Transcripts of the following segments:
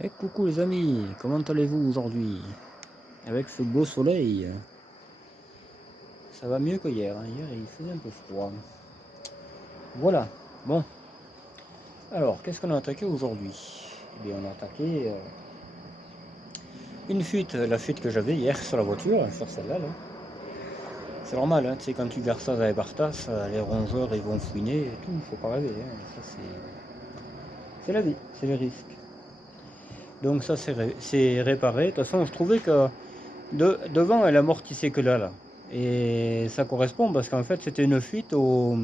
Et coucou les amis, comment allez-vous aujourd'hui? Avec ce beau soleil, ça va mieux que hier, hein. Hier il faisait un peu froid. Voilà, bon, alors qu'est-ce qu'on a attaqué aujourd'hui? Eh bien on a attaqué une fuite, la fuite que j'avais hier sur la voiture, sur celle-là. Là. C'est normal, hein, tu sais, quand tu gardes ça dans les bartasses, les rongeurs ils vont fouiner et tout, faut pas rêver, hein. Ça c'est la vie, c'est le risque. Donc ça c'est réparé. De toute façon je trouvais que devant elle amortissait que là. Et ça correspond parce qu'en fait c'était une fuite au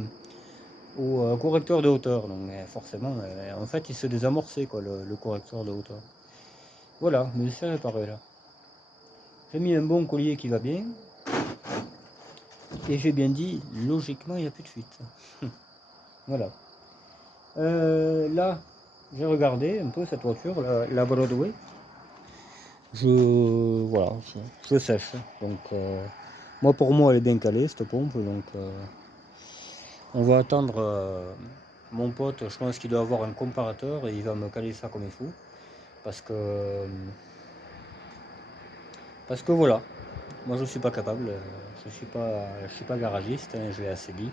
correcteur de hauteur. Donc forcément, en fait il se désamorçait quoi, le correcteur de hauteur. Voilà, mais c'est réparé là. J'ai mis un bon collier qui va bien. Et j'ai bien dit, logiquement il n'y a plus de fuite. Voilà. Là, j'ai regardé un peu cette voiture, la Broadway. Voilà, je sèche. Donc moi pour moi elle est bien calée cette pompe. Donc on va attendre mon pote, je pense qu'il doit avoir un comparateur et il va me caler ça comme il faut. Parce que voilà, moi je suis pas capable, je suis pas garagiste, hein, je l'ai assez dit.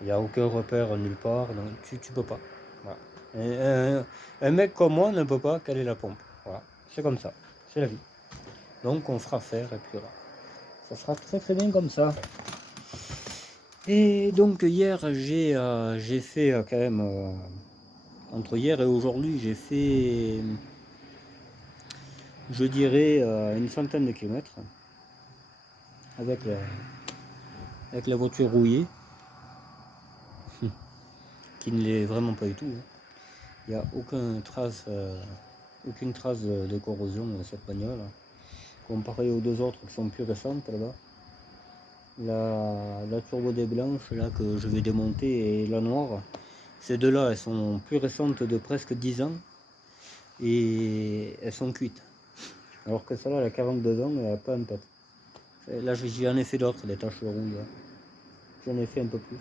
Il n'y a aucun repère nulle part, donc tu peux pas. Voilà. Un mec comme moi ne peut pas caler la pompe. Voilà, c'est comme ça, c'est la vie. Donc on fera faire et puis voilà. Ça sera très très bien comme ça. Et donc hier j'ai fait quand même entre hier et aujourd'hui j'ai fait je dirais une centaine de kilomètres avec la voiture rouillée qui ne l'est vraiment pas du tout. Hein. Il n'y a aucune trace de corrosion dans cette bagnole. Comparé aux deux autres qui sont plus récentes là-bas. La Turbo des blanches là que je vais démonter et la noire. Ces deux-là, elles sont plus récentes de presque 10 ans et elles sont cuites. Alors que celle-là, elle a 42 ans et elle n'a pas un pet. Là, j'en ai fait d'autres, des taches de rouille. J'en ai fait un peu plus.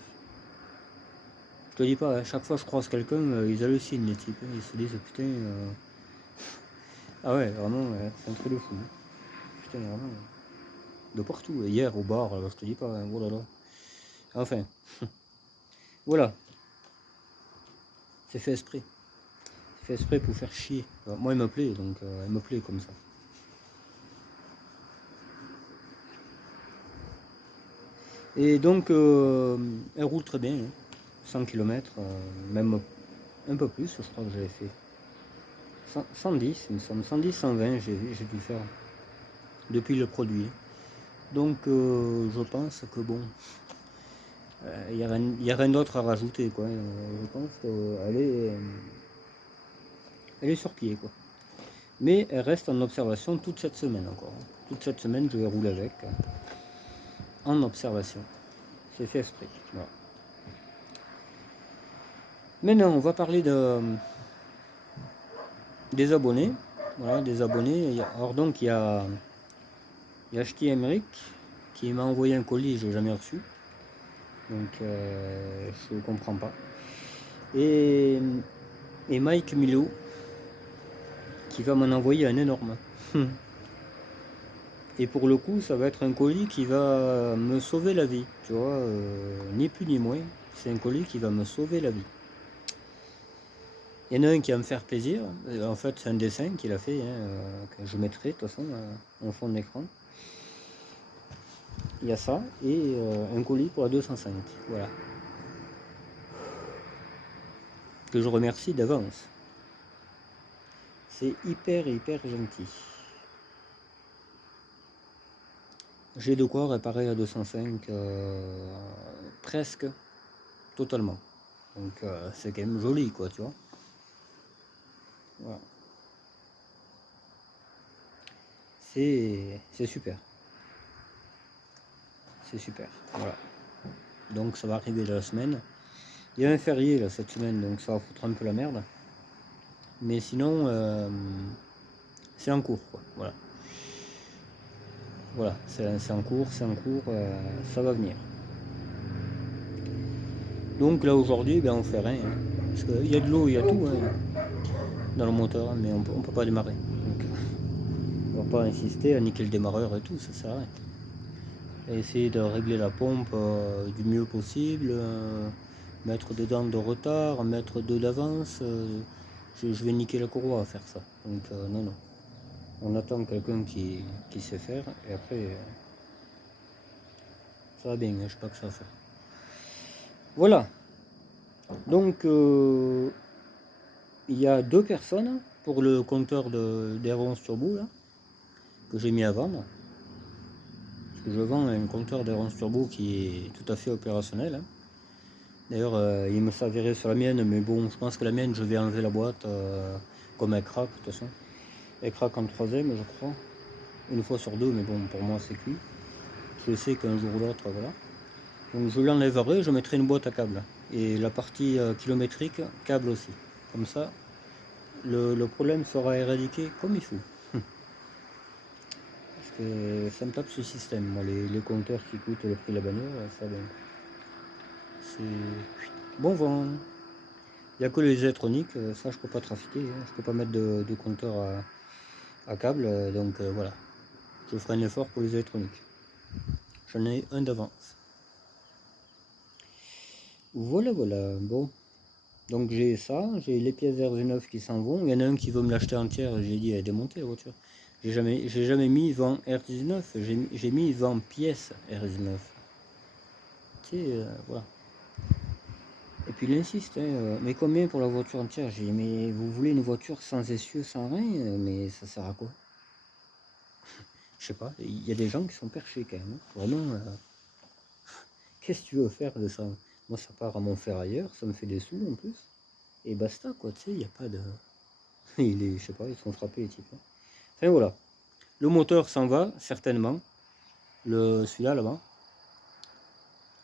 Je te dis pas, à chaque fois que je croise quelqu'un, ils hallucinent les types. Ils se disent putain. Ah ouais, vraiment, c'est un truc de fou. Putain, vraiment. De partout. Et hier au bar, je te dis pas, hein, oh là là. Enfin, voilà. C'est fait exprès. C'est fait exprès pour faire chier. Moi, elle me plaît, donc elle me plaît comme ça. Et donc, elle roule très bien. Hein. 100 km, même un peu plus, je crois que j'avais fait. 110, il me semble. 110, 120, j'ai dû faire depuis le produit. Donc, je pense que bon, il n'y a rien d'autre à rajouter. Quoi. Je pense elle est sur pied. Quoi. Mais elle reste en observation toute cette semaine encore. Toute cette semaine, je vais rouler avec en observation. C'est fait exprès. Voilà. Maintenant, on va parler des abonnés. Voilà, des abonnés. Alors donc, il y a Ch'ti Emeric qui m'a envoyé un colis que je n'ai jamais reçu. Donc, je ne comprends pas. Et Mike Milo qui va m'en envoyer un énorme. Et pour le coup, ça va être un colis qui va me sauver la vie. Tu vois, ni plus ni moins. C'est un colis qui va me sauver la vie. Il y en a un qui va me faire plaisir. En fait, c'est un dessin qu'il a fait, hein, que je mettrai de toute façon en fond d'écran. Il y a ça et un colis pour la 205. Voilà. Que je remercie d'avance. C'est hyper gentil. J'ai de quoi réparer la 205 presque totalement. Donc c'est quand même joli quoi, tu vois. Voilà. C'est super. C'est super. Voilà. Donc ça va arriver la semaine. Il y a un férié là cette semaine, donc ça va foutre un peu la merde. Mais sinon, c'est en cours quoi. Voilà. Voilà, c'est en cours, ça va venir. Donc là aujourd'hui, ben, on fait rien. Hein. Parce qu'il y a de l'eau, il y a tout. Hein. dans le moteur, mais on peut pas démarrer. Donc, on va pas insister à niquer le démarreur et tout, ça sert à rien. Et essayer de régler la pompe du mieux possible, mettre des dents de retard, mettre deux d'avance. Je vais niquer la courroie à faire ça. Donc non, non. On attend quelqu'un qui sait faire et après ça va bien, je sais pas que ça va faire. Voilà. Donc il y a 2 personnes pour le compteur d'R11 Turbo là, que j'ai mis à vendre. Parce que je vends un compteur d'R11 Turbo qui est tout à fait opérationnel. Hein. D'ailleurs, il me servirait sur la mienne, mais bon, je pense que la mienne, je vais enlever la boîte comme elle craque, de toute façon. Elle craque en 3ème, je crois. Une fois sur 2, mais bon, pour moi, c'est cuit. Je sais qu'un jour ou l'autre, voilà. Donc je l'enlèverai, je mettrai une boîte à câble. Et la partie kilométrique, câble aussi. Comme ça, le problème sera éradiqué comme il faut. Parce que ça me tape ce système, moi, les compteurs qui coûtent le prix de la bagnole, ça, ben, c'est bon vent. Il n'y a que les électroniques, ça je peux pas trafiquer, hein. Je peux pas mettre de compteur à câble, donc voilà. Je ferai un effort pour les électroniques. J'en ai un d'avance. Voilà, voilà, bon. Donc j'ai ça, j'ai les pièces RZ9 qui s'en vont. Il y en a un qui veut me l'acheter entière, j'ai dit elle est démontée la voiture. J'ai jamais mis vent R19, j'ai mis vent pièce R19. Tu sais, voilà. Et puis il insiste, hein, mais combien pour la voiture entière? J'ai dit, mais vous voulez une voiture sans essieu, sans rien, mais ça sert à quoi? Je sais pas, il y a des gens qui sont perchés quand même. Hein. Vraiment, qu'est-ce que tu veux faire de ça? Moi ça part à mon ferrailleur, ça me fait des sous en plus. Et basta quoi, tu sais, il n'y a pas de. Je sais pas, ils sont frappés les types. Hein. Enfin voilà. Le moteur s'en va, certainement. Celui-là là-bas.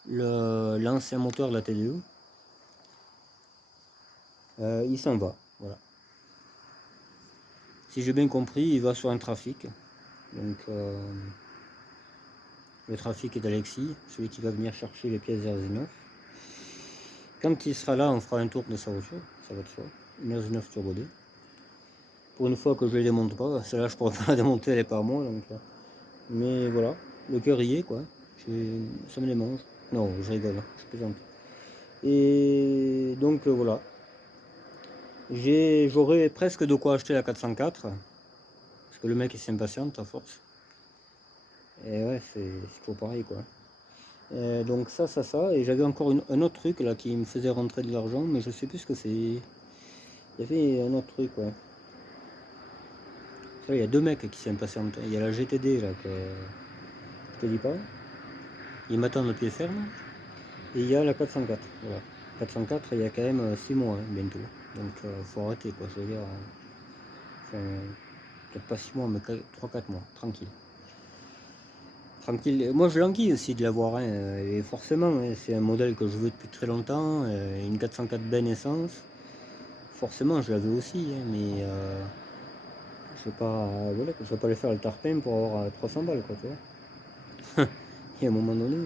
L'ancien moteur de la TDE. Il s'en va. Voilà. Si j'ai bien compris, il va sur un trafic. Donc le trafic est d'Alexis, celui qui va venir chercher les pièces RZ9. Quand il sera là, on fera un tour de sa voiture, ça va de soi. Une RZ9 Turbo D. Pour une fois que je ne les démonte pas, celle-là je pourrais pas la démonter, elle est par moi. Donc, mais voilà, le cœur y est quoi. Ça me les mange. Non, je rigole, je plaisante. Et donc voilà. J'aurais presque de quoi acheter la 404. Parce que le mec il s'impatiente à force. Et ouais, c'est toujours pareil quoi. Donc ça. Et j'avais encore un autre truc là qui me faisait rentrer de l'argent, mais je sais plus ce que c'est. Il y avait un autre truc, ouais. Ça, il y a 2 mecs qui s'impatientent. Il y a la GTD là que je te dis pas. Ils m'attendent au pied ferme. Et il y a la 404. Voilà. 404, il y a quand même 6 mois hein, bientôt. Donc faut arrêter quoi, je veux dire. Peut-être pas 6 mois, mais 3-4 mois, tranquille. Tranquille. Moi je languis aussi de l'avoir, hein, et forcément, hein, c'est un modèle que je veux depuis très longtemps, une 404 Ben essence. Forcément je l'avais aussi, hein, mais je vais pas, voilà, je vais pas aller faire le tarpin pour avoir 300 balles quoi, tu vois. Et à un moment donné,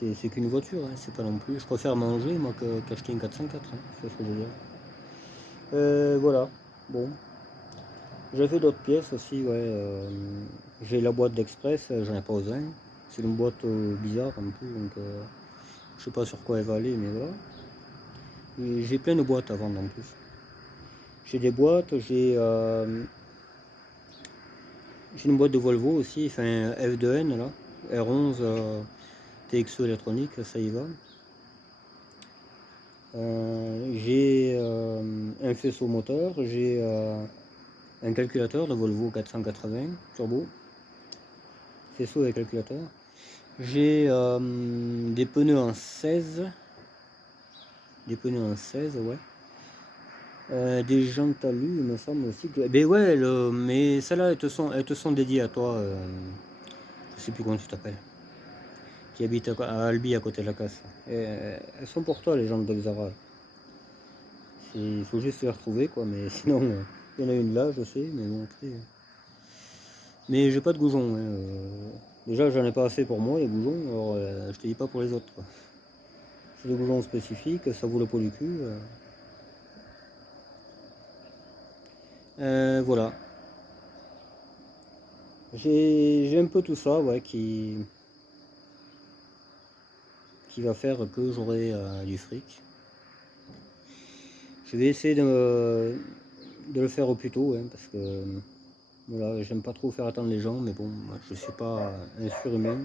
c'est qu'une voiture, hein, c'est pas non plus. Je préfère manger moi qu'acheter une 404, hein, c'est ce que je veux dire. Voilà, bon. J'avais d'autres pièces aussi, ouais. J'ai la boîte d'Express, j'en ai pas besoin. C'est une boîte bizarre un peu, donc je sais pas sur quoi elle va aller, mais voilà. Et j'ai plein de boîtes à vendre en plus. J'ai des boîtes, j'ai une boîte de Volvo aussi, enfin F2N là, R11 TXE électronique, ça y va. J'ai un faisceau moteur, j'ai un calculateur de Volvo 480 turbo, faisceau et calculateur. J'ai des pneus en 16, ouais. Des jantes alu, il me semble aussi que. Ben ouais, mais celles-là, elles te sont dédiées à toi. Je sais plus comment tu t'appelles. Qui habite à Albi à côté de la casse. Elles sont pour toi les jantes d'Exara. Il faut juste les retrouver quoi, mais sinon il y en a une là, je sais, mais bon après. Mais j'ai pas de goujons. Hein, déjà j'en ai pas assez pour moi les goujons, alors je te dis pas pour les autres. Quoi. C'est des goujons spécifiques, ça vaut le pot du cul. Voilà. J'ai un peu tout ça, ouais, qui va faire que j'aurai du fric. Je vais essayer de le faire au plus tôt, hein, parce que voilà, j'aime pas trop faire attendre les gens, mais bon, moi, je suis pas un surhumain.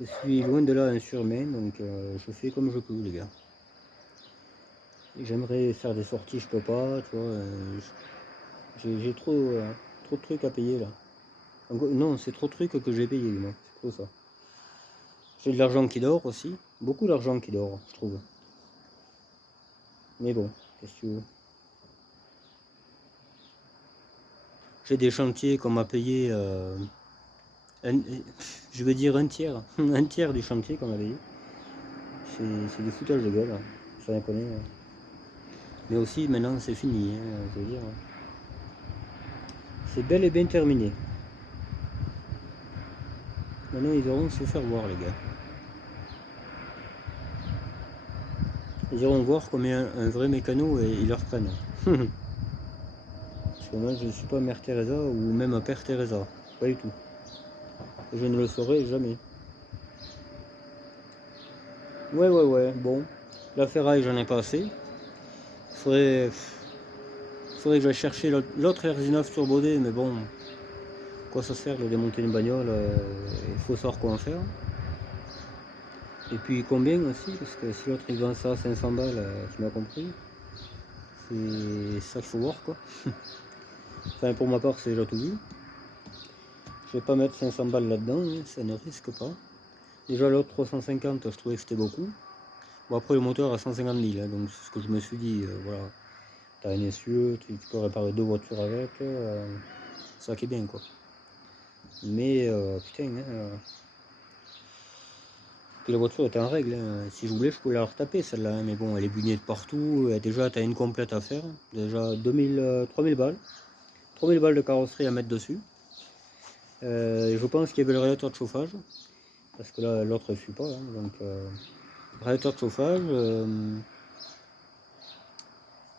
Je suis loin de là un surhumain, donc je fais comme je peux, les gars. J'aimerais faire des sorties, je peux pas, tu vois. J'ai trop de trucs à payer là. Non, c'est trop de trucs que j'ai payé, moi. C'est trop ça. J'ai de l'argent qui dort aussi. Beaucoup d'argent qui dort, je trouve. Mais bon, qu'est-ce que tu veux. J'ai des chantiers qu'on m'a payé, je veux dire un tiers. Un tiers du chantier qu'on m'a payé. C'est du foutage de gueule, hein. Ça déconne, hein. Mais aussi, maintenant, c'est fini, hein, je veux dire. C'est bel et bien terminé. Maintenant, ils auront se faire voir, les gars. Ils iront voir combien un vrai mécano ils leur prennent. Parce que moi, je ne suis pas Mère Teresa ou même Père Teresa. Pas du tout. Je ne le saurai jamais. Ouais. Bon. La ferraille, j'en ai pas assez. Faudrait, faudrait que j'aille chercher l'autre R19 turbodé, mais bon. Quoi ça sert de démonter une bagnole, il faut savoir quoi en faire. Et puis combien aussi, parce que si l'autre il vend ça à 500 balles, tu m'as compris. C'est ça qu'il faut voir quoi. Enfin pour ma part c'est déjà tout vu. Je vais pas mettre 500 balles là-dedans, hein, ça ne risque pas. Déjà l'autre 350 je trouvais que c'était beaucoup. Bon après le moteur à 150 000, hein, donc c'est ce que je me suis dit, voilà. T'as un essieu, tu peux réparer 2 voitures avec, ça qui est bien quoi. Mais putain, hein, puis la voiture était en règle, hein. Si je voulais je pouvais la retaper celle-là, hein. Mais bon elle est bugnée de partout, déjà t'as une complète à faire, déjà 3000 balles. 3000 balles de carrosserie à mettre dessus. Je pense qu'il y avait le radiateur de chauffage, parce que là l'autre ne fut pas, hein, donc radiateur de chauffage.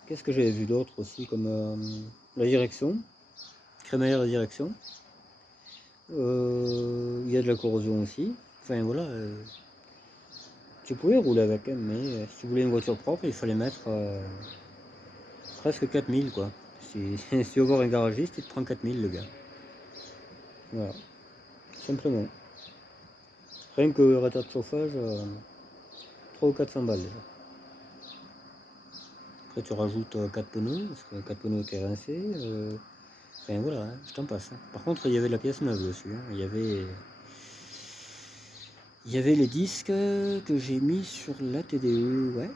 Qu'est-ce que j'avais vu d'autre aussi comme la direction, crémaillère de direction. Il y a de la corrosion aussi. Enfin voilà, tu pouvais rouler avec, hein, mais si tu voulais une voiture propre, il fallait mettre presque 4000 quoi. Si tu veux voir un garagiste, il te prend 4000 le gars. Voilà, simplement. Rien que le radiateur de chauffage, 300 ou 400 balles déjà. Après tu rajoutes 4 pneus, parce que 4 pneus étaient rincés. Enfin voilà, hein, je t'en passe. Hein. Par contre il y avait de la pièce neuve dessus. Hein. Il y avait les disques que j'ai mis sur la TDE, ouais.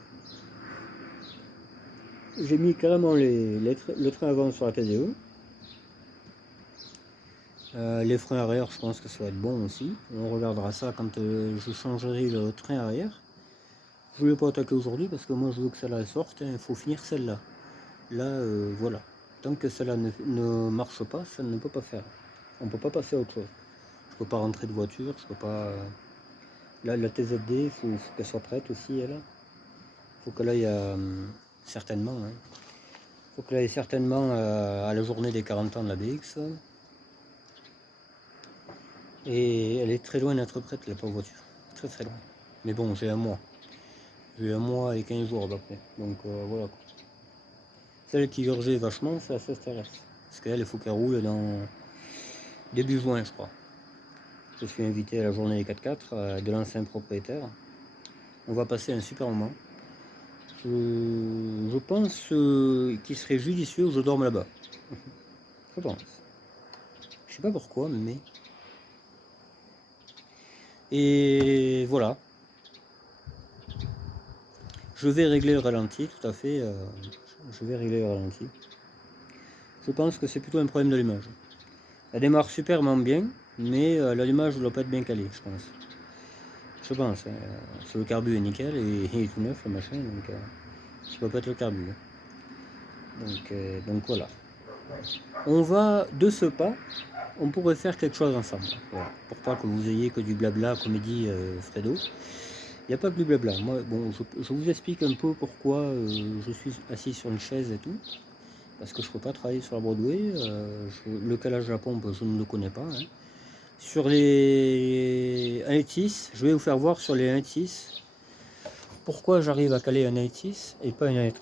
J'ai mis carrément le train avant sur la TDE. Les freins arrière, je pense que ça va être bon aussi. On regardera ça quand je changerai le train arrière. Je ne voulais pas attaquer aujourd'hui parce que moi je veux que celle-là sorte. Il faut finir celle-là. Là, voilà. Tant que celle-là ne marche pas, ça ne peut pas faire. On ne peut pas passer à autre chose. Je ne peux pas rentrer de voiture, je peux pas. Là, la TZD, il faut qu'elle soit prête aussi, elle. Il faut qu'elle aille certainement. Hein. Faut qu'elle aille certainement à la journée des 40 ans de la BX. Et elle est très loin d'être prête, la pauvre voiture. Très très loin. Mais bon, j'ai un mois. J'ai un mois et 15 jours d'après. Donc voilà. Celle qui urgeait vachement, c'est la CSTRS. Parce qu'elle, il faut qu'elle roule dans début juin, je crois. Je suis invité à la journée des 4x4 de l'ancien propriétaire. On va passer un super moment. Je pense qu'il serait judicieux que je dorme là-bas. Je pense. Je sais pas pourquoi, mais... Et voilà. Je vais régler le ralenti, tout à fait. Je vais régler le ralenti. Je pense que c'est plutôt un problème d'allumage. Elle démarre superment bien, mais l'allumage ne doit pas être bien calé, je pense. Je pense. Le carbu est nickel et il est tout neuf, le machin, donc ça ne peut pas être le carbu. Donc voilà. On va de ce pas, on pourrait faire quelque chose ensemble. Voilà. Pour pas que vous ayez que du blabla, comme dit Fredo. Il n'y a pas que du blabla. Moi, bon, je vous explique un peu pourquoi je suis assis sur une chaise et tout. parce que je peux pas travailler sur la Broadway. Le calage de la pompe, je ne le connais pas. Hein. Sur les 1,6, je vais vous faire voir sur les 1,6 pourquoi j'arrive à caler un 1,6 et pas un 1,9.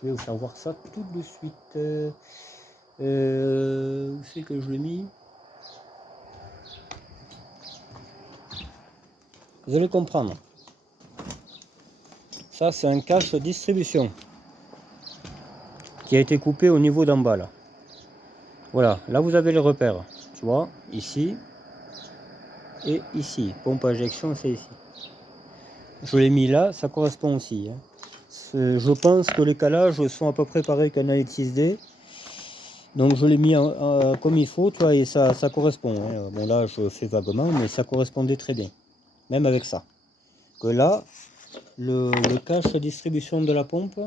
Je vais vous faire voir ça tout de suite. Où c'est que je l'ai mis? Vous allez comprendre. Ça, c'est un cache distribution qui a été coupé au niveau d'en bas là. Voilà, là vous avez les repères. Tu vois, ici et ici. Pompe à injection, c'est ici. Je l'ai mis là, ça correspond aussi. Hein. Je pense que les calages sont à peu près pareils qu'un AX6D. Donc je l'ai mis comme il faut, tu vois, et ça correspond. Hein. Bon là, je fais vaguement, mais ça correspondait très bien. Même avec ça. Que là, le cache distribution de la pompe,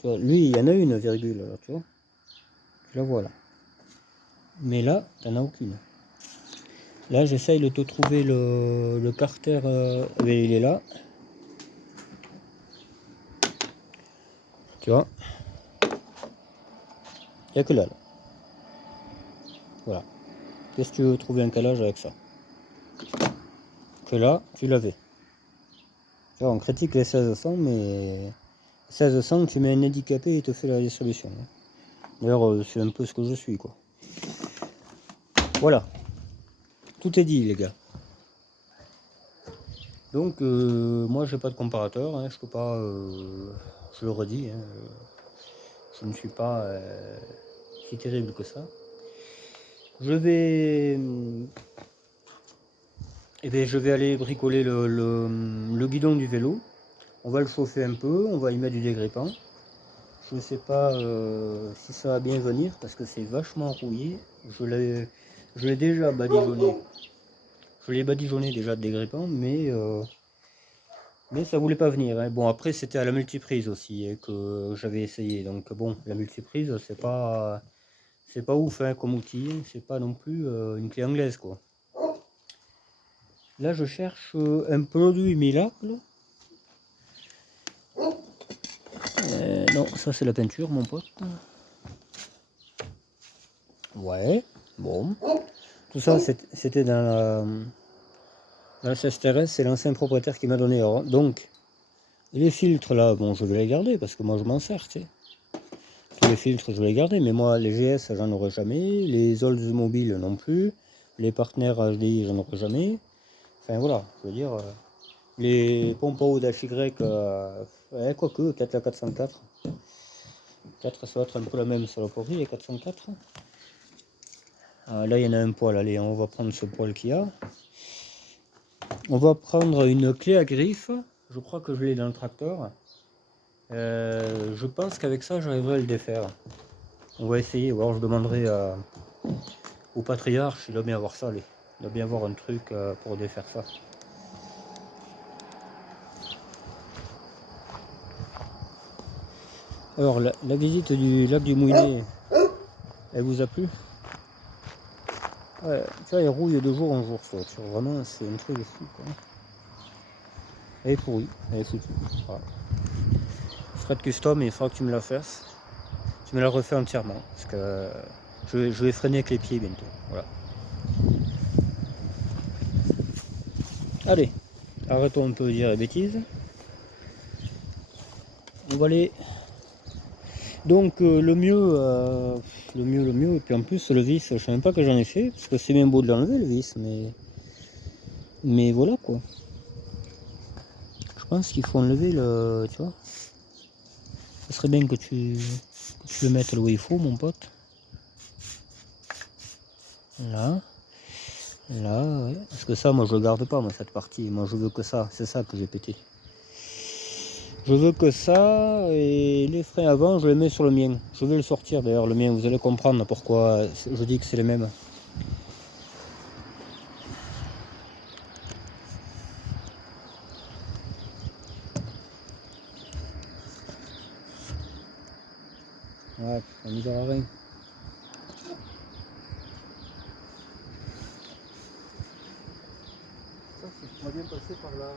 tu vois, lui, il y en a une virgule, là, tu vois. Tu la vois là. Mais là, tu n'en as aucune. Là, j'essaye de te trouver le carter. Il est là. Tu vois. Il n'y a que là. Voilà. Qu'est-ce que tu veux trouver un calage avec ça? Que là, tu l'avais. Tu vois, on critique les 1600, mais 1600, tu mets un handicapé et il te fait la distribution. D'ailleurs, c'est un peu ce que je suis, quoi. Voilà. Tout est dit, les gars. Donc, moi, j'ai pas de comparateur. Hein, je peux pas... je le redis. Hein, je ne suis pas si terrible que ça. Je vais... je vais aller bricoler le guidon du vélo. On va le chauffer un peu. On va y mettre du dégrippant. Je ne sais pas si ça va bien venir parce que c'est vachement rouillé. Je l'ai déjà badigeonné. Je l'ai badigeonné déjà de dégrippant, mais ça voulait pas venir. Hein. Bon, après c'était à la multiprise aussi hein, que j'avais essayé. Donc bon, la multiprise c'est pas ouf hein, comme outil. C'est pas non plus une clé anglaise quoi. Là je cherche un produit miracle. Non, ça c'est la peinture mon pote. Ouais, bon. Tout ça c'était dans la CSTRS, c'est l'ancien propriétaire qui m'a donné. Donc les filtres là, bon je vais les garder parce que moi je m'en sers, tu sais. Tous les filtres je vais les garder, mais moi les GS j'en aurai jamais, les Oldsmobile non plus, les partenaires HDI j'en aurai jamais. Enfin voilà, je veux dire, les pompes à eau d'HY, quoique, peut-être la 404. 4 ça va être un peu la même saloperie, les 404. Là il y en a un poil, allez on va prendre ce poil qu'il y a. On va prendre une clé à griffe, je crois que je l'ai dans le tracteur. Je pense qu'avec ça j'arriverai à le défaire. On va essayer, ou alors je demanderai au patriarche, il doit bien avoir ça, lui. Il doit bien avoir un truc pour défaire ça. Alors la visite du lac du Moulinet, elle vous a plu? Ouais, tu vois, il rouille de jour en jour, ça. Vraiment, c'est un truc de fou, quoi. Elle est pourrie, elle est foutue. Voilà. Frais de custom, il faudra que tu me la fasses. Tu me la refais entièrement, parce que je vais freiner avec les pieds bientôt. Voilà. Allez, arrêtons un peu de dire les bêtises. On va aller. Donc le mieux, et puis en plus le vis, je sais même pas que j'en ai fait, parce que c'est bien beau de l'enlever le vis, mais voilà quoi. Je pense qu'il faut enlever le, tu vois. Ça serait bien que tu le mettes là où il faut mon pote. Là, ouais. Parce que ça moi je le garde pas moi cette partie, moi je veux que ça, c'est ça que j'ai pété. Je veux que ça, et les freins avant je les mets sur le mien. Je vais le sortir d'ailleurs le mien, vous allez comprendre pourquoi je dis que c'est les mêmes. Ouais, on n'y verra rien. Ça, c'est bien passé par là.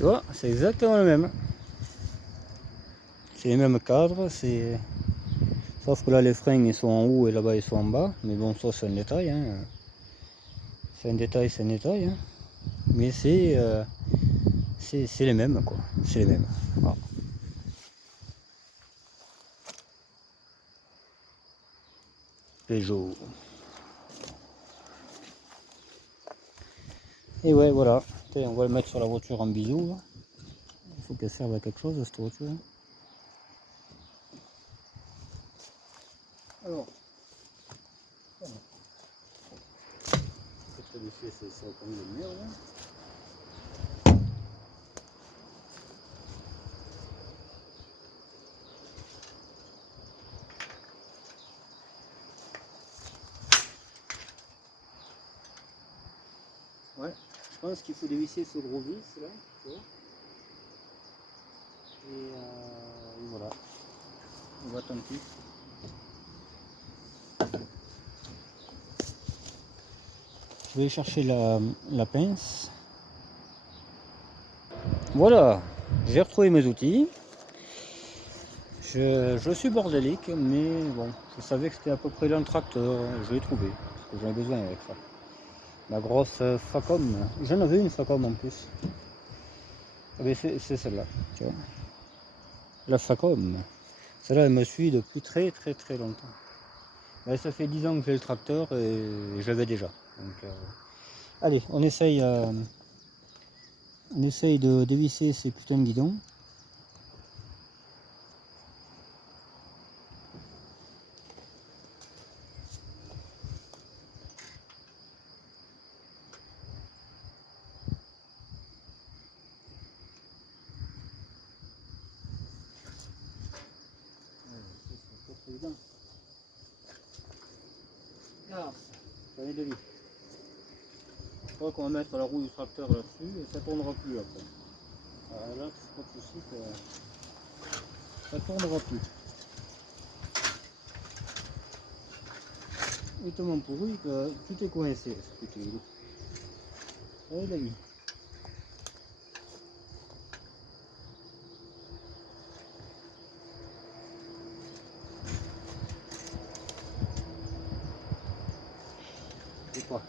Tu vois, c'est exactement le même. C'est les mêmes cadres, sauf que là les freins ils sont en haut et là-bas ils sont en bas. Mais bon, ça c'est un détail. Hein. C'est un détail, c'est un détail. Hein. Mais c'est les mêmes quoi. C'est les mêmes. Voilà. Peugeot. Et ouais, voilà. On va le mettre sur la voiture en bisou. Il faut qu'elle serve à quelque chose cette voiture. Alors, cette déchet, c'est au premier de merde. Ouais, je pense qu'il faut dévisser ce gros vis là, tu vois. Et voilà, on va tenter. Je vais chercher la pince. Voilà, j'ai retrouvé mes outils. Je suis bordélique, mais bon, je savais que c'était à peu près là un tracteur. Je l'ai trouvé, parce que j'en ai besoin avec ça. La grosse Facom, j'en avais une Facom en plus. Ah ben c'est celle-là, tu vois. La Facom. Celle-là, elle me suit depuis très très très longtemps. Ben, ça fait 10 ans que j'ai le tracteur et je l'avais déjà. Donc, allez, on essaye de dévisser ces putains de guidons. C'est pas très évident. Ah, j'en ai de vie. Je crois qu'on va mettre la roue du tracteur là-dessus et ça ne tournera plus après. Là, c'est pas possible que ça ne tournera plus. Il est tellement pourri que tout est coincé. Et la vie. Je sais pas.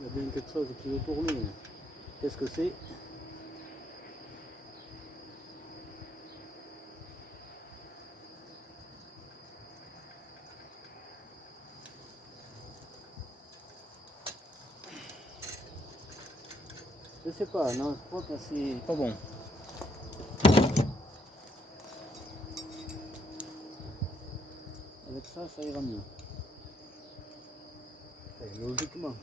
Il y a bien quelque chose qui veut tourner. Qu'est-ce que c'est? Je sais pas, non, je crois que c'est pas bon. Avec ça, ça ira mieux. Logiquement.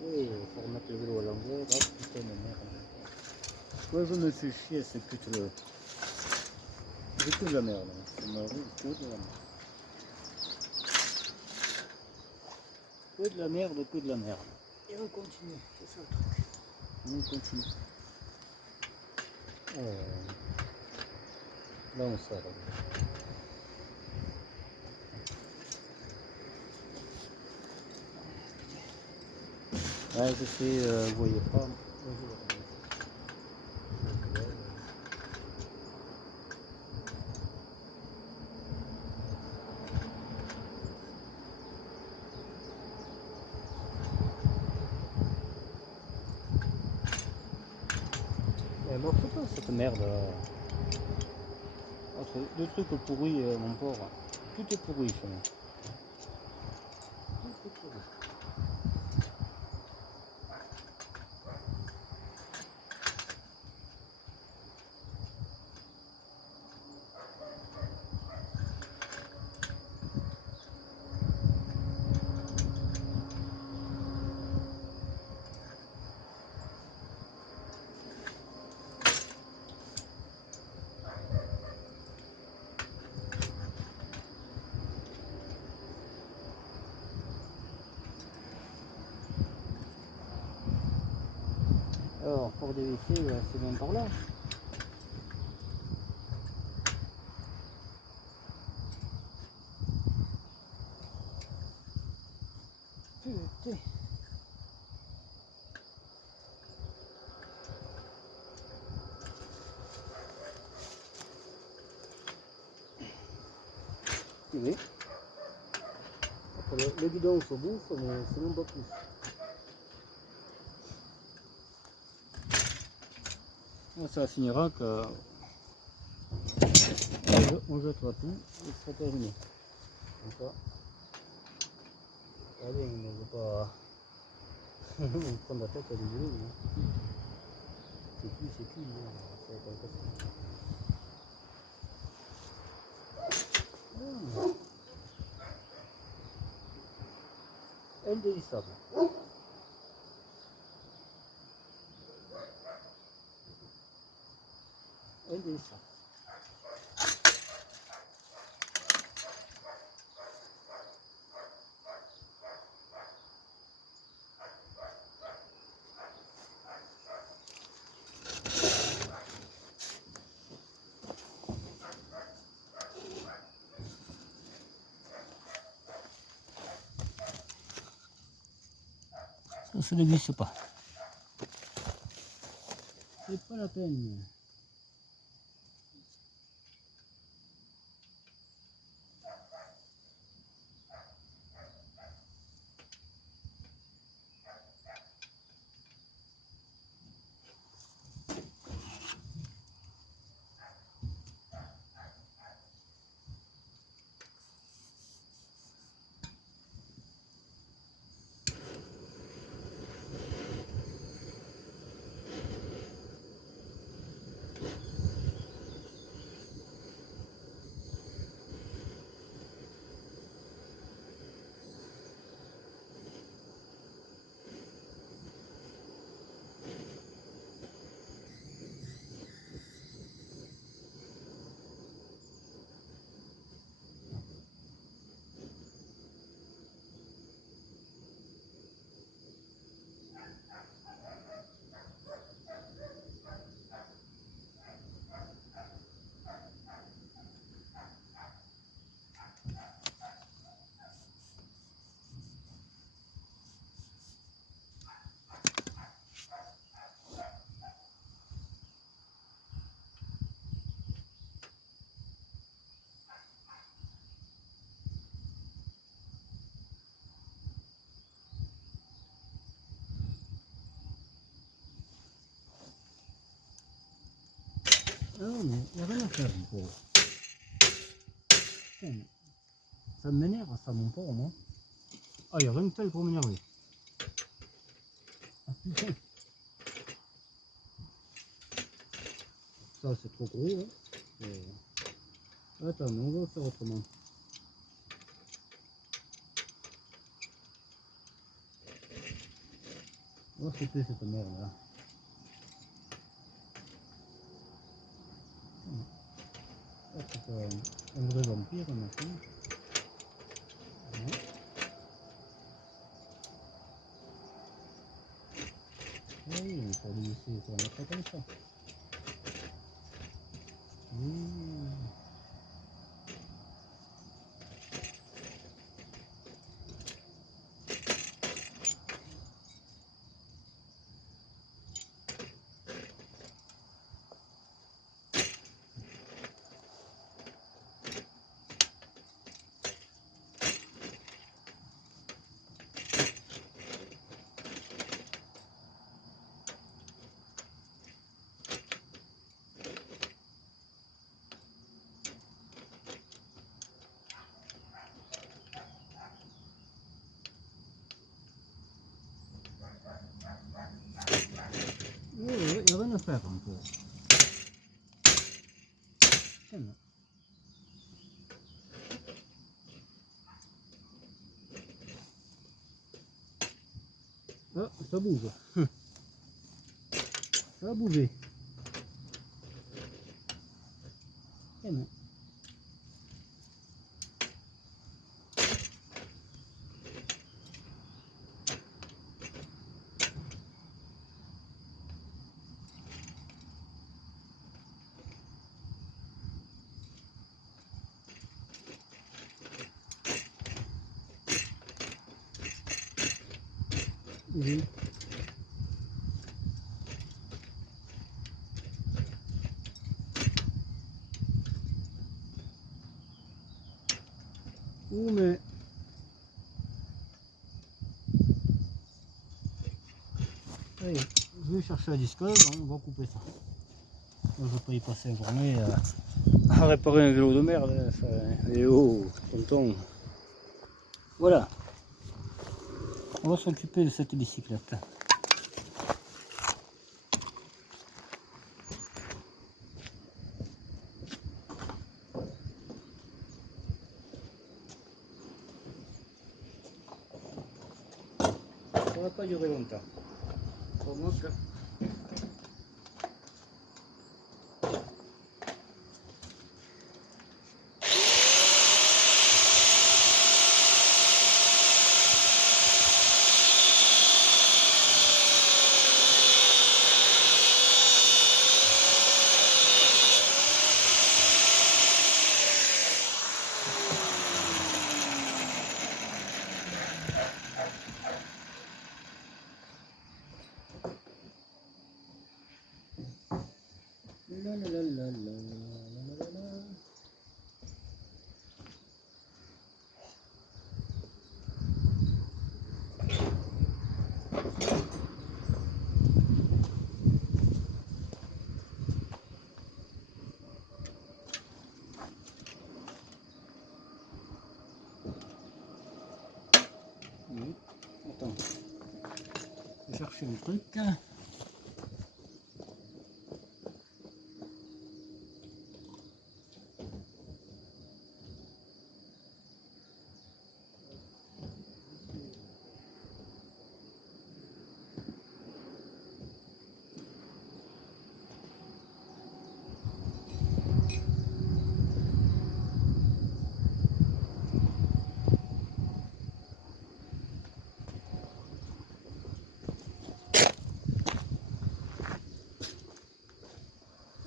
Oui, il faut remettre le vélo à l'envers. Oh putain de merde. Pourquoi je me suis chier à ce putain de... J'ai que de la merde. Ça me roule que de la merde. Que de la merde, que de la merde. Et on continue, c'est ça le truc. On continue. Là on sort. Ouais, je sais, vous voyez pas. Elle marche pas cette merde là. Entre deux trucs pourris, mon pauvre. Tout est pourri chez moi. Tout est pourri. Alors, pour des WC, c'est même par là. Putain. Oui. Après, le guidon se bouffe, mais c'est même pas plus. Ça finira que on jettera tout et ce sera terminé. D'accord. Allez, mais je vais pas prendre la tête à dégueuler. Hein. C'est plus, hein. Ça va être un casse. Indélissable. Indélissable. Ça se dévisse pas. C'est pas la peine. Ah non, mais il n'y a rien à faire, mon pauvre. Putain, ça m'énerve, ça, mon pauvre, moi. Ah, il n'y a rien de tel pour m'énerver. Ah putain. Ça, c'est trop gros, hein. Attends, mais on va faire autrement. On va sauter cette merde là. C'est un vrai vampire, machin. Ouais. Oui, mais pour lui aussi, ça va mettre comme ça. Mmh. Il n'y a rien à faire encore. Tiens. Ah, ça bouge. Ça a bougé. Tiens. Oui. Oh mais... Allez, je vais chercher la disqueuse, on va couper ça. Je ne vais pas y passer la journée à réparer un vélo de merde. Hein, ça. Et oh, tonton. Voilà. On va s'occuper de cette bicyclette. Ça va pas durer longtemps. Pour moi que... La la la la la la la la. Oui. Attends, je vais chercher un truc.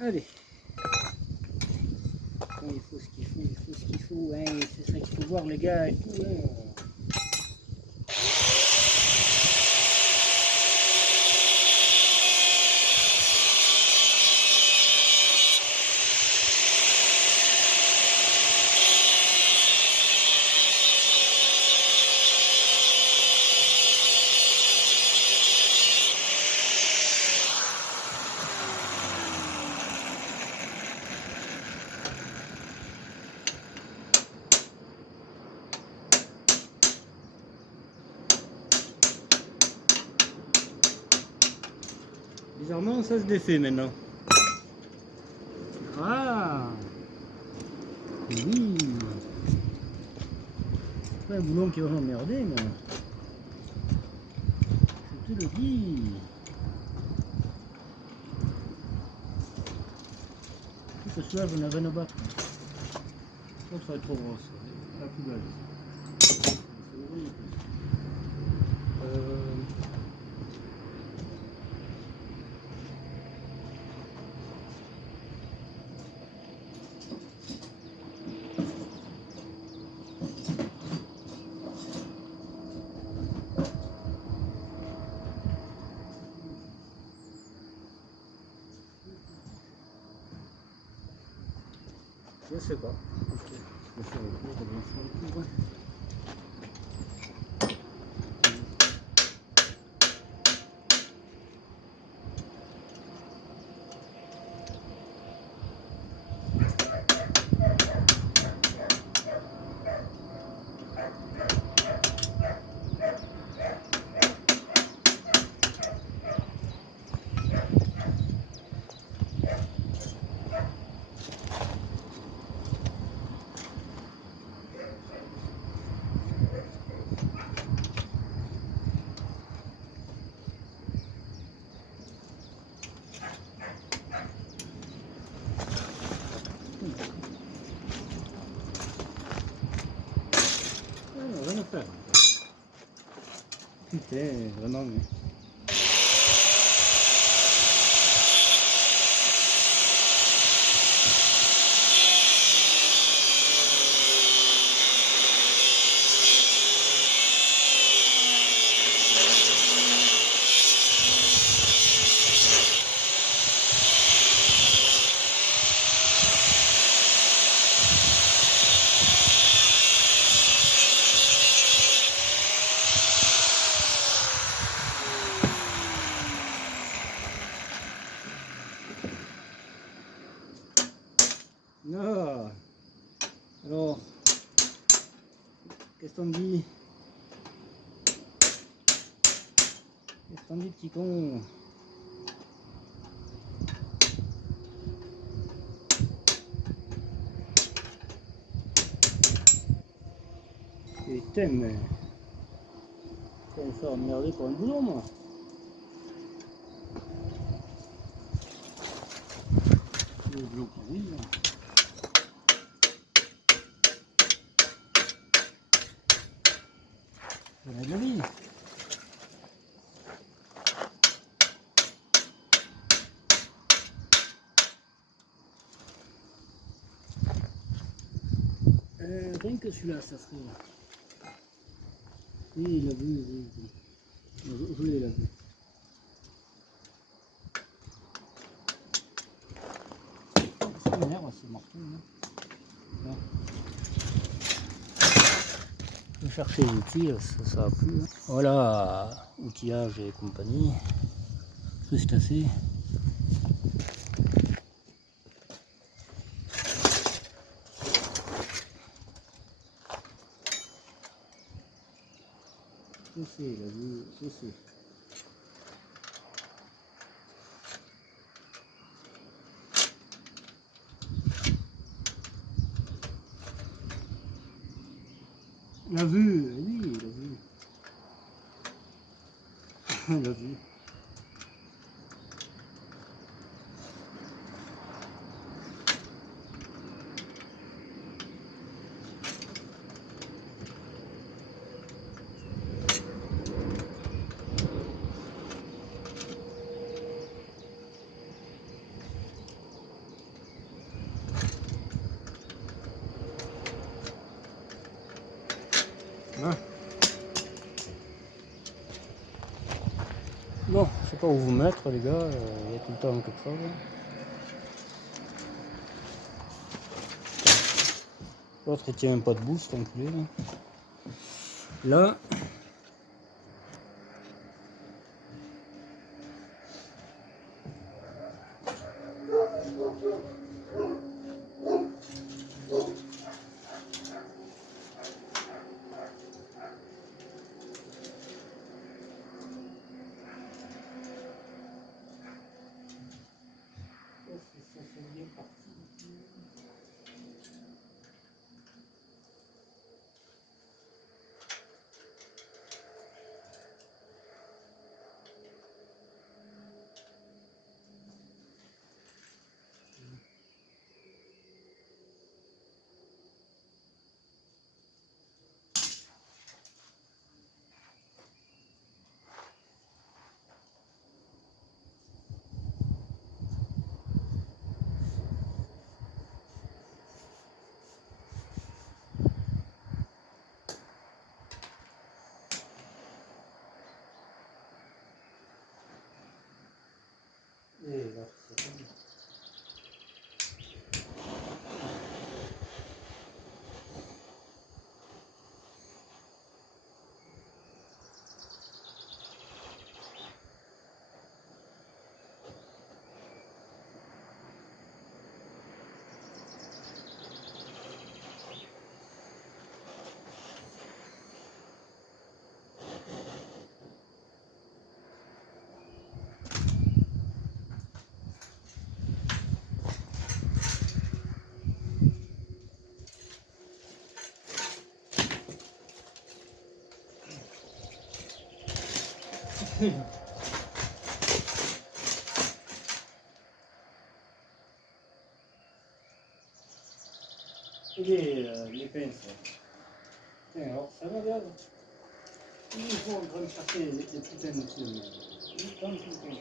Allez. Il faut ce qu'il faut, il faut ce qu'il faut. Hein. C'est ça qu'il faut voir les gars et tout. Hein. Bizarrement, ça se défait maintenant. Ah oui. C'est pas un boulon qui va m'emmerder, moi. Je te le dis. Ce soir, je n'avais rien à battre. Ça va être trop grosse. La poubelle. Je sais pas. Okay. Je vais faire le tour, on va faire le tour. Rien à faire. Putain, vraiment. Mais... Ah, alors, qu'est-ce qu'on dit? Qu'est-ce qu'on dit, petit con? Putain, mais... Je vais me faire emmerder pour un boulot, moi. Le boulot pourri, là. Jamais de la vie. Rien que celui-là, ça serait... Oui, il l'a vu, oui, oui. Je l'ai, il l'a vu. C'est m'énerve, ce marteau, là. Je vais chercher les outils, ça va plus. Voilà, outillage et compagnie. Crustacés. Je sais, il a vu, je sais. Il a vu, oui, il a vu. Il a vu. Hein? Bon, je sais pas où vous mettre, les gars, il y a tout le temps quelque chose. L'autre il tient même pas debout, cet enculé là. Là. Et là, c'est bon. Et les pinces. Tiens, alors ça va bien. Ils sont en train de chercher les putains de films. Putain, putain.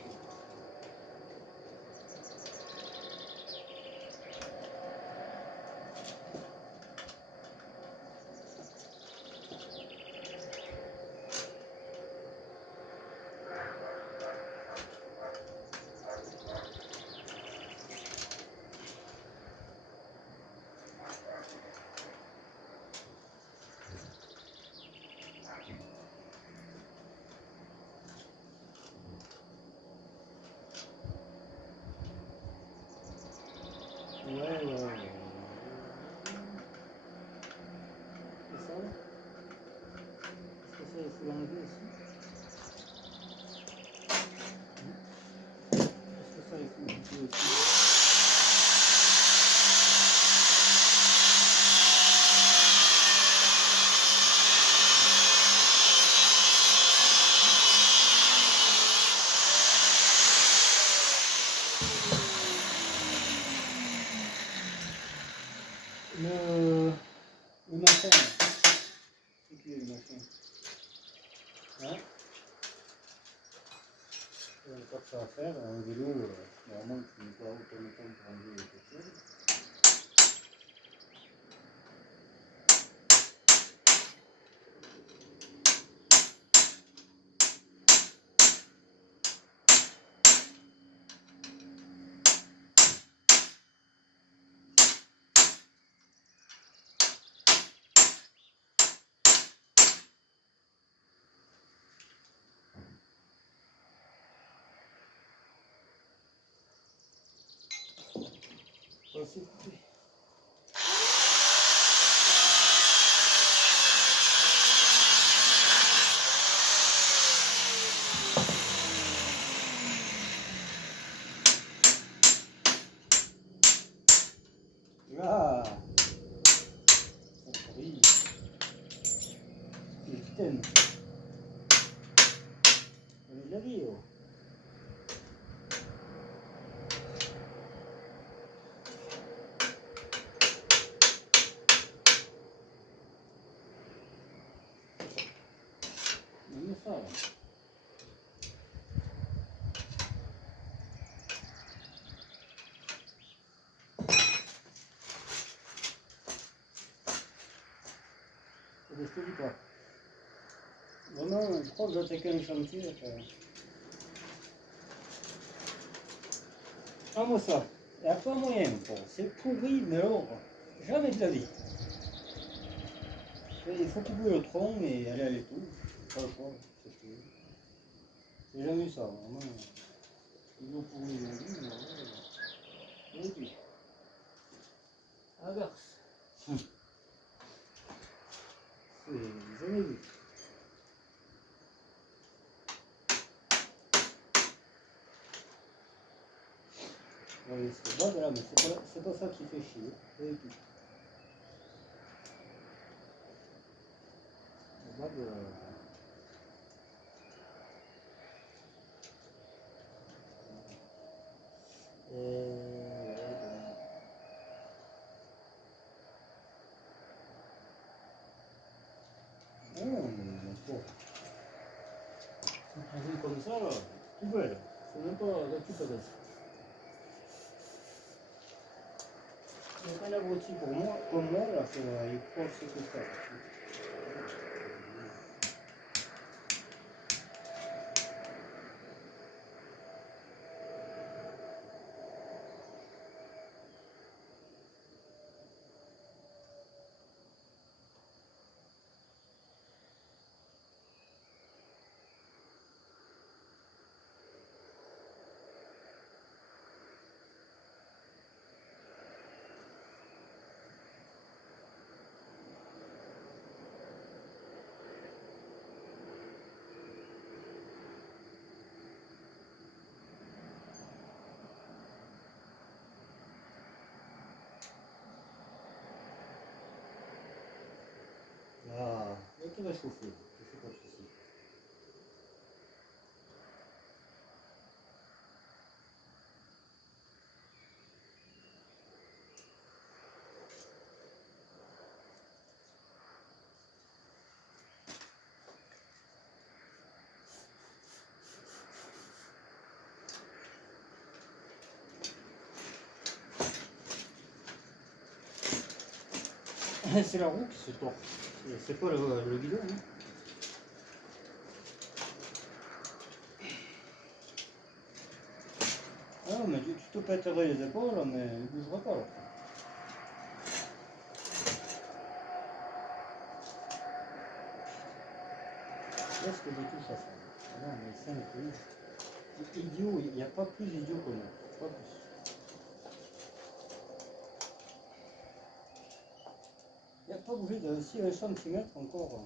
Ouais, ouais, ouais. là. Est-ce que ça, il faut l'enlever aussi? Est-ce que ça, il faut l'enlever aussi? Le machin, c'est qui le machin? Hein? Il n'y a pas que ça à faire, un vélo, normalement tu n'es pas automatiquement pour enlever quelque chose. Oh, c'est coupé. Ah, ça brille. Putain. On est de la vie, oh. On met ça, là. Je te dis pas. Vraiment, je crois que j'attaquais un chantier. Ah, moi ça. Il n'y a pas moyen. Bon, c'est pourri, mais alors, jamais de la vie. Il faut couper le tronc et aller à l'étau. Pas le choix. J'ai jamais eu ça. Vraiment. Ils ont pourri la vie, mais alors, ok. Ah, garce. C'est jamais vu. Oui, c'est pas de là, mais c'est pas ça qui fait chier. Pas du tout. C'est pas de là. Non, mais bon. Un truc comme ça, là, tout belle. C'est même pas là-dessus pas d'être. Il n'y a pas d'abruti pour moi, comme moi, là, il croit que c'est que ça. Ah, et tout va chauffer, je fais pas de soucis. C'est la roue qui se tord. C'est pas le guidon. Hein. Ah, mais tu te pèterais les épaules, mais il ne bougera pas là. Est-ce que je touche à ça? Ah non, mais c'est un peu idiot, il n'y a pas plus idiot que moi. Pas plus. Il n'y a pas bouger de 6 centimètres encore.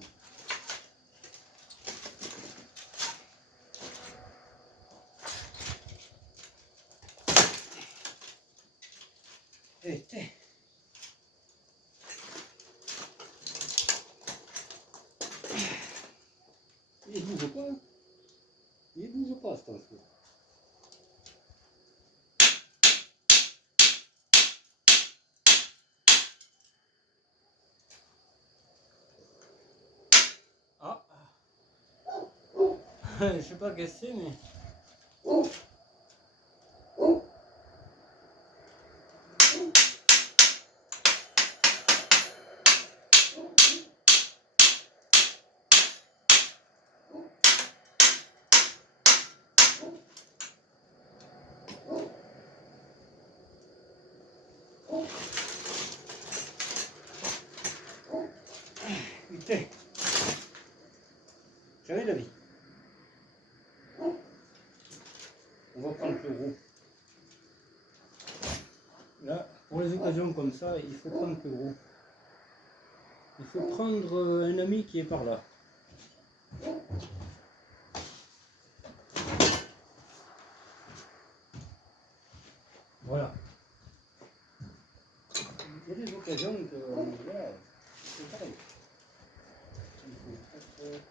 Et tiens. Il bouge pas. Il bouge pas, cet enfant. Ah. Je sais pas qu'est-ce que c'est, mais... Putain. Jamais de la vie. On va prendre le gros. Là, pour les occasions comme ça, il faut prendre le gros. Il faut prendre un ami qui est par là. Voilà. Il y a des occasions que voilà, c'est pareil. Il faut être...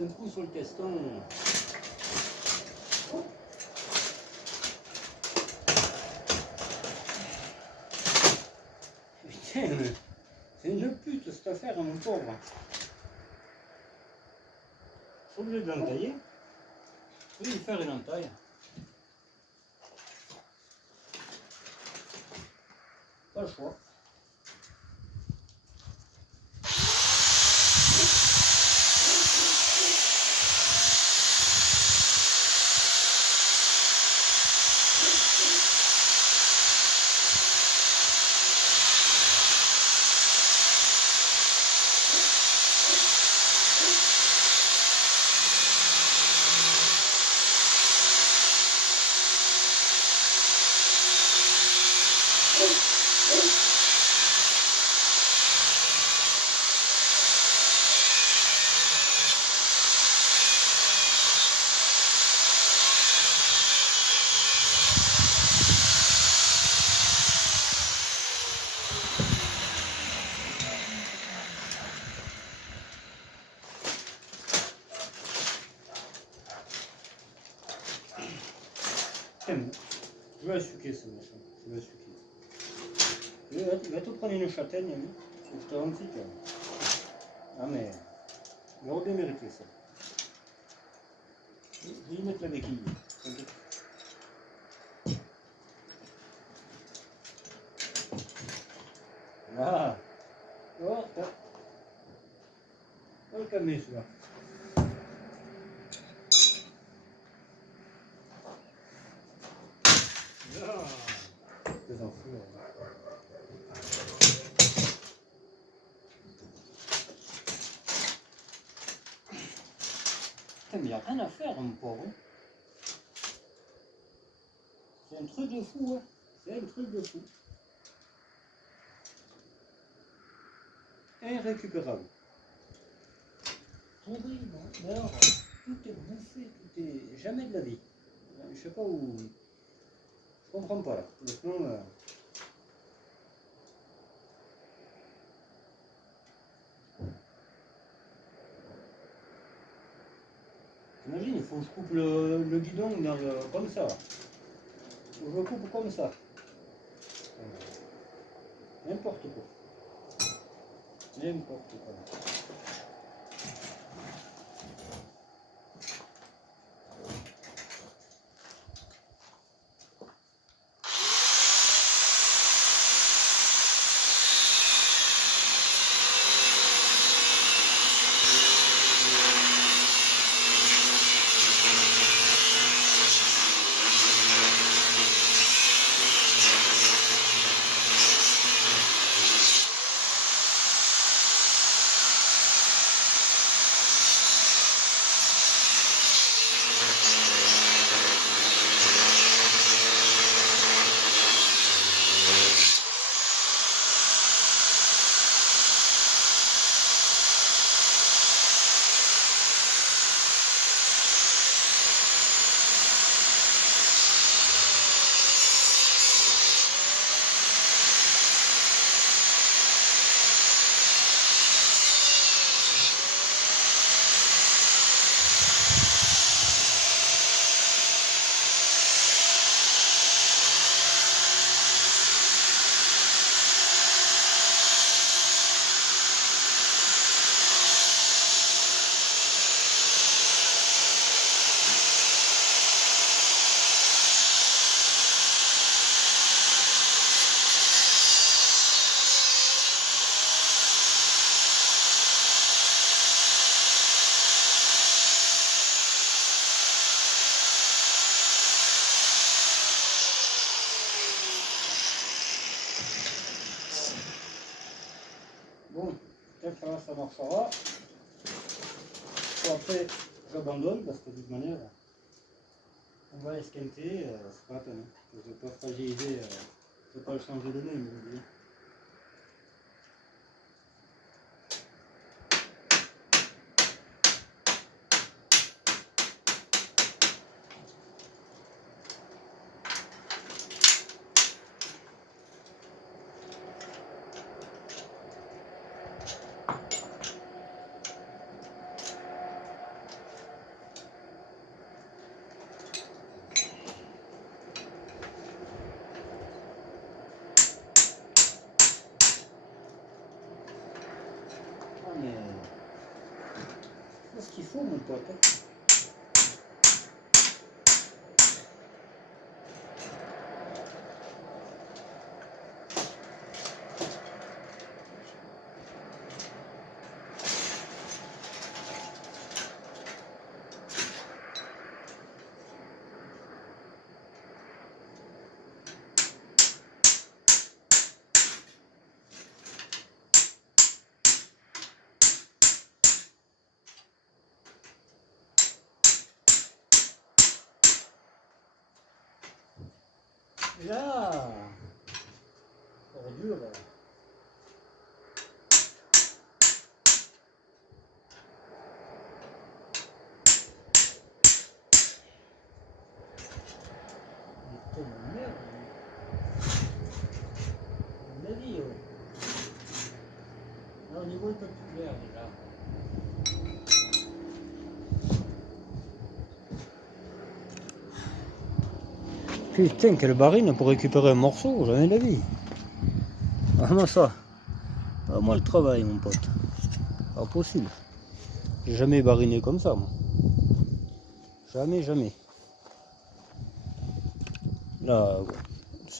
Un coup sur le teston. Putain, c'est une pute cette affaire, mon pauvre. Je suis obligé de l'entailler. Je vais lui faire une entaille. Pas le choix. Je vais suquer ce machin. Je vais suquer. Il va te prendre une châtaigne, lui. Je te rends petit cœur. Ah mais, il aurait bien mérité ça. Je vais y mettre la béquille. Ah. Oh, on va le calmer celui-là. Des enfants. Putain, mais il n'y a rien à faire, mon pauvre. C'est un truc de fou, hein. C'est un truc de fou. Irrécupérable. Tombé, non. Mais alors, tout est bouffé, tout est... Jamais de la vie. Je sais pas où... Je comprends pas, là. Honnêtement, T'imagines, il faut que je coupe le guidon dans comme ça. Il faut que je le coupe comme ça. N'importe quoi. N'importe quoi. Bon, peut-être que là ça marchera. Bon, après, j'abandonne parce que de toute manière, on va esquinter, c'est pas la peine. Je ne vais pas fragiliser, je ne vais pas le changer de même. Ah, mais c'est ce qu'il faut, mon pote. Et là, ça va dur. Putain, mais merde. On a dit, là, au niveau un peu plus clair, déjà. Putain, quelle barine pour récupérer un morceau, jamais de la vie. Vraiment ça. Pas moi le travail, mon pote. Pas possible. J'ai jamais bariné comme ça, moi. Jamais, jamais. Là,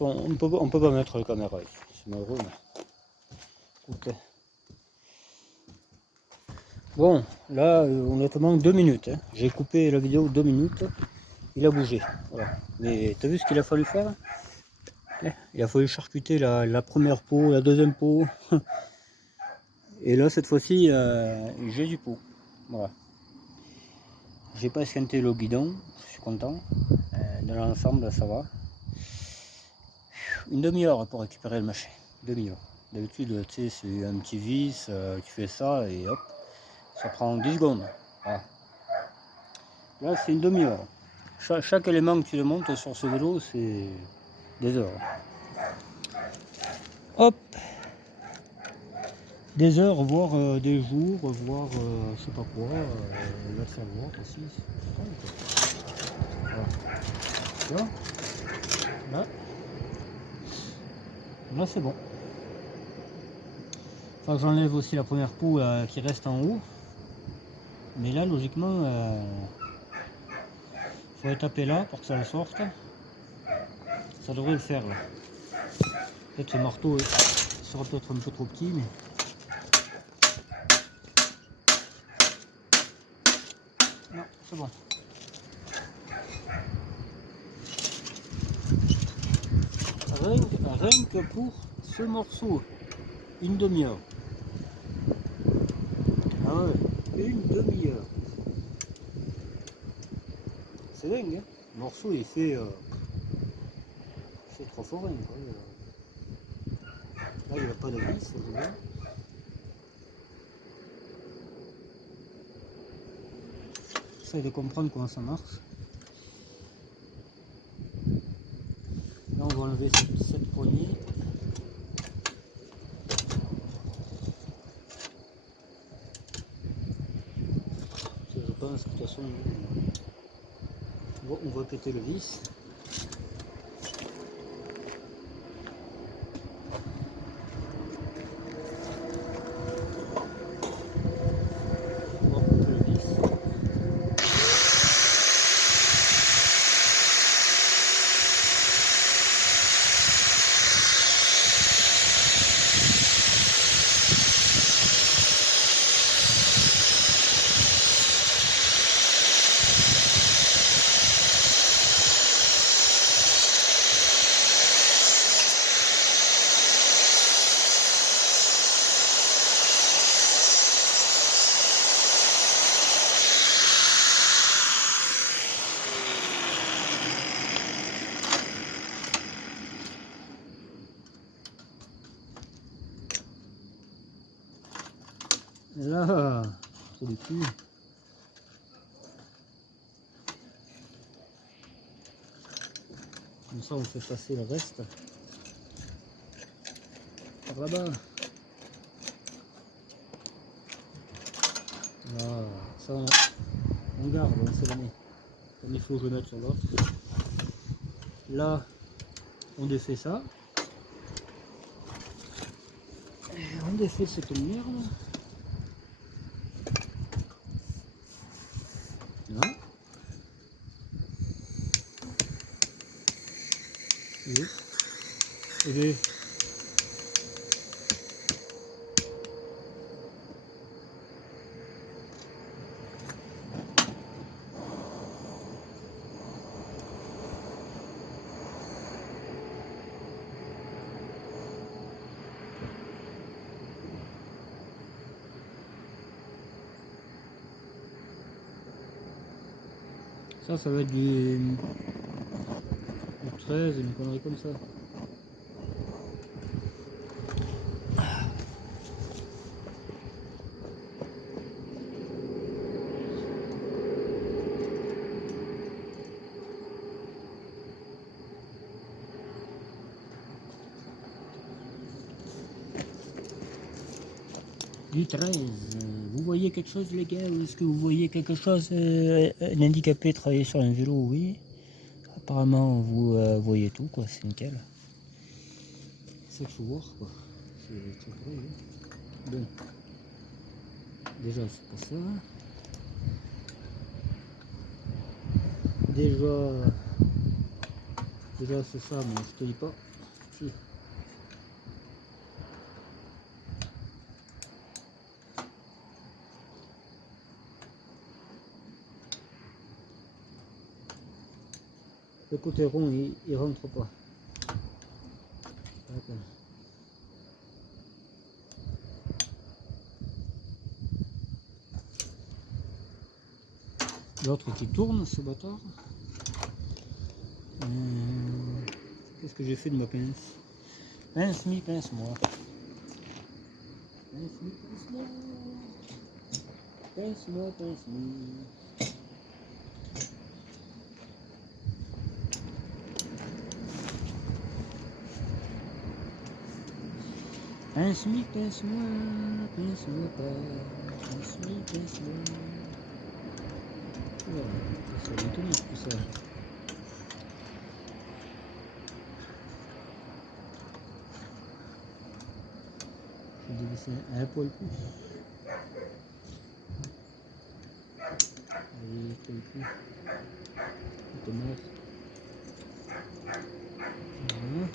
on peut pas mettre la caméra ici. C'est malheureux, mais... Écoutez. Bon, là, honnêtement, 2 minutes. Hein. J'ai coupé la vidéo 2 minutes. Il a bougé. Voilà. Mais t'as vu ce qu'il a fallu faire? Il a fallu charcuter la première peau, la deuxième peau. Et là, cette fois-ci, j'ai du pot. Voilà. J'ai pas esquinté le guidon, je suis content. Dans l'ensemble, ça va. Une demi-heure pour récupérer le machin. Demi-heure. D'habitude, tu sais, c'est un petit vis, tu fais ça et hop, ça prend 10 secondes. Voilà. Là, c'est une demi-heure. Chaque élément que tu le montes sur ce vélo, c'est des heures. Hop! Des heures, voire des jours, voire je sais pas quoi, va savoir aussi. Voilà. Tu vois? Là c'est bon. Enfin, j'enlève aussi la première peau qui reste en haut. Mais là, logiquement, il faut taper là pour que ça le sorte. Ça devrait le faire là. Peut-être ce marteau sera peut-être un peu trop petit, mais... Non, c'est bon. Rien que pour ce morceau, une demi-heure. Ah ouais, une demi-heure. C'est dingue, hein. Le morceau il fait... c'est 3 fois rien, quoi. Là il n'y a pas de vis, je vois. J'essaie de comprendre comment ça marche. Là on va enlever cette poignée. Je pense que de toute façon on va péter le vis. Là, trop du cul. Comme ça, on fait passer le reste par là-bas. Voilà, ça on garde, on sait jamais. Comme il faut que je le mette sur l'autre. Là, on défait ça. On défait cette merde. Là. Et bien, ça va être du 13, une connerie comme ça. Du 13, vous voyez quelque chose les gars? Ou est-ce que vous voyez quelque chose? Un handicapé travailler sur un vélo, oui. Apparemment vous voyez tout quoi, c'est nickel. C'est ça qu'il faut voir quoi. C'est très vrai. Hein. Bon. Déjà c'est pas ça. Déjà c'est ça, mais je te dis pas. Si. Le côté rond il rentre pas. L'autre qui tourne ce bâtard. Qu'est-ce que j'ai fait de ma pince? Pince-moi. Pince-moi. Pince-moi. Pince-moi pas. Pince-moi. Voilà, ça va tenir tout ça. Je vais dévisser un poil plus. Allez, un poil plus. C'est mort. Voilà.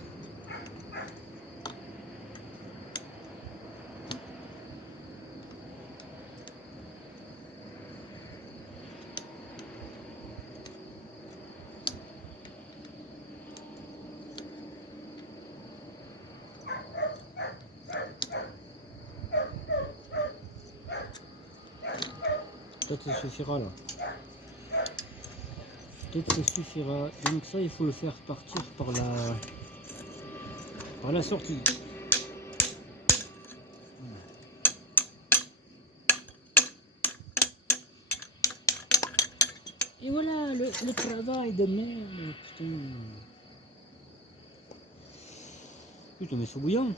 Peut-être ça suffira là. Peut-être ça suffira. Donc ça il faut le faire partir par la sortie. Voilà. Et voilà le travail de merde. Putain mais c'est bouillant.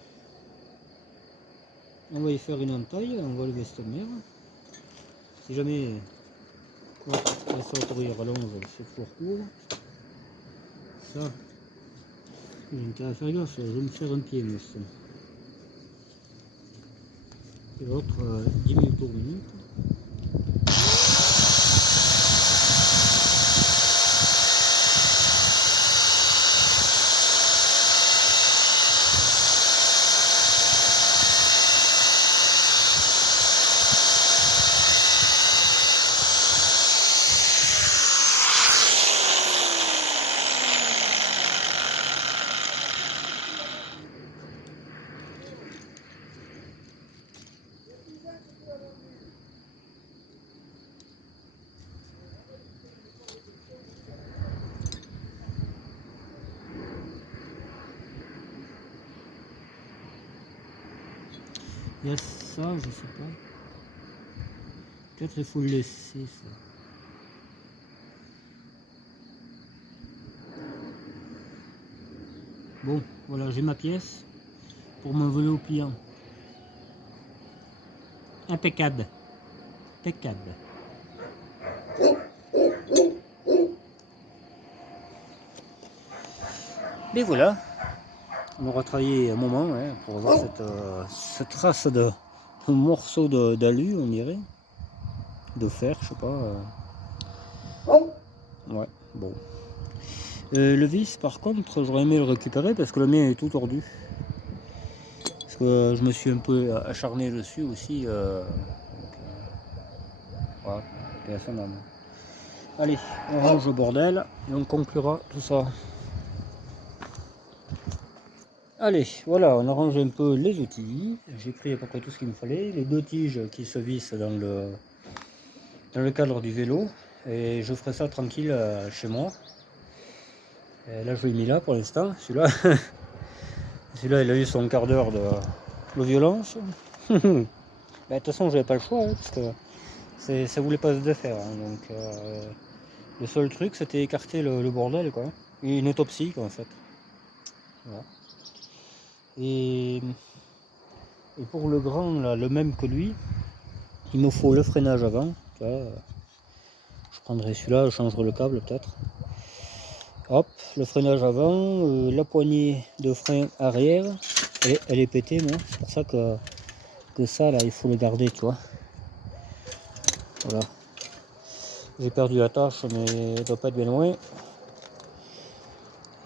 On va y faire une entaille, on va lever cette merde. Si jamais la sauterie rallonge, c'est toujours court. Ça, j'ai intérêt à faire gaffe, je vais me faire un pied, mais ça. Et l'autre, 10 minutes pour minute. Il y a ça, je sais pas. Peut-être il faut le laisser ça. Bon, voilà, j'ai ma pièce pour mon vélo pliant. Impeccable. Impeccable. Mais voilà, on aura travaillé un moment hein, pour avoir cette trace de morceau d'alu, on dirait. De fer, je sais pas. Ouais, bon. Le vis, par contre, j'aurais aimé le récupérer parce que le mien est tout tordu. Parce que je me suis un peu acharné dessus aussi. Voilà, et à son âme. Allez, on range le bordel et on conclura tout ça. Allez, voilà, on arrange un peu les outils. J'ai pris à peu près tout ce qu'il me fallait. Les deux tiges qui se vissent dans le cadre du vélo. Et je ferai ça tranquille chez moi. Et là, je l'ai mis là pour l'instant. Celui-là, celui-là, il a eu son quart d'heure de violence. De toute façon, j'avais pas le choix, hein, parce que ça voulait pas se défaire. Hein, donc, le seul truc, c'était écarter le bordel, quoi. Et une autopsie, quoi, en fait. Voilà. Et pour le grand, là, le même que lui, il me faut le freinage avant. Tu vois, je prendrai celui-là, je changerai le câble peut-être. Hop, le freinage avant, la poignée de frein arrière, elle est pétée, moi. C'est pour ça que ça, là, il faut le garder, tu vois. Voilà. J'ai perdu la tâche, mais elle doit pas être bien loin.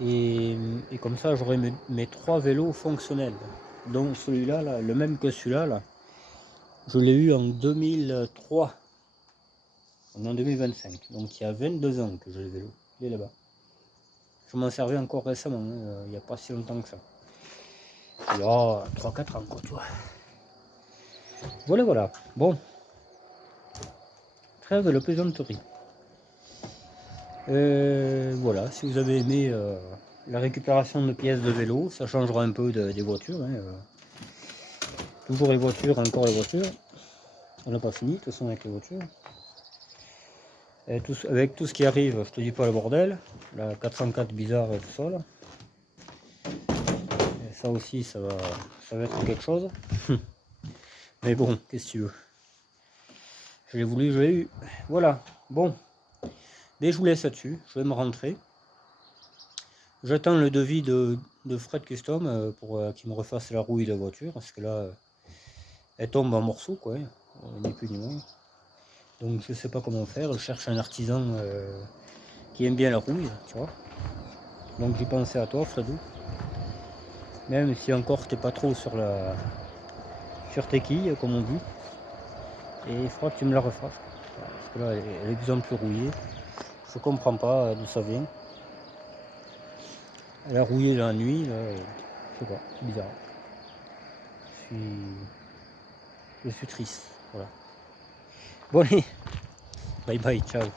Et comme ça, j'aurai mes 3 vélos fonctionnels. Donc celui-là, là, le même que celui-là, là, je l'ai eu en 2003. On est en 2025. Donc il y a 22 ans que j'ai le vélo. Il est là-bas. Je m'en servais encore récemment, hein, il n'y a pas si longtemps que ça. Il y a 3-4 ans, quoi, tu vois. Voilà, voilà. Bon. Trêve de plaisanterie. Voilà, si vous avez aimé la récupération de pièces de vélo, ça changera un peu des voitures. Hein, toujours les voitures, encore les voitures. On n'a pas fini, de toute façon, avec les voitures. Et avec tout ce qui arrive, je te dis pas le bordel. La 404 bizarre et tout ça, là. Et ça aussi, ça va être quelque chose. Mais bon, qu'est-ce que tu veux. Je l'ai voulu, je l'ai eu. Voilà, bon. Mais je vous laisse là-dessus, je vais me rentrer. J'attends le devis de Fred Custom pour qu'il me refasse la rouille de la voiture, parce que là, elle tombe en morceaux, quoi, ni plus ni moins. Donc je sais pas comment faire, je cherche un artisan qui aime bien la rouille, tu vois. Donc j'ai pensé à toi, Fredou. Même si encore t'es pas trop sur tes quilles, comme on dit. Et il faudra que tu me la refasses. Parce que là, elle est de plus en plus rouillée. Je comprends pas d'où ça vient. Elle a rouillé dans la nuit, là, je sais pas, c'est bizarre. Je suis triste, voilà. Bon allez, bye bye, ciao.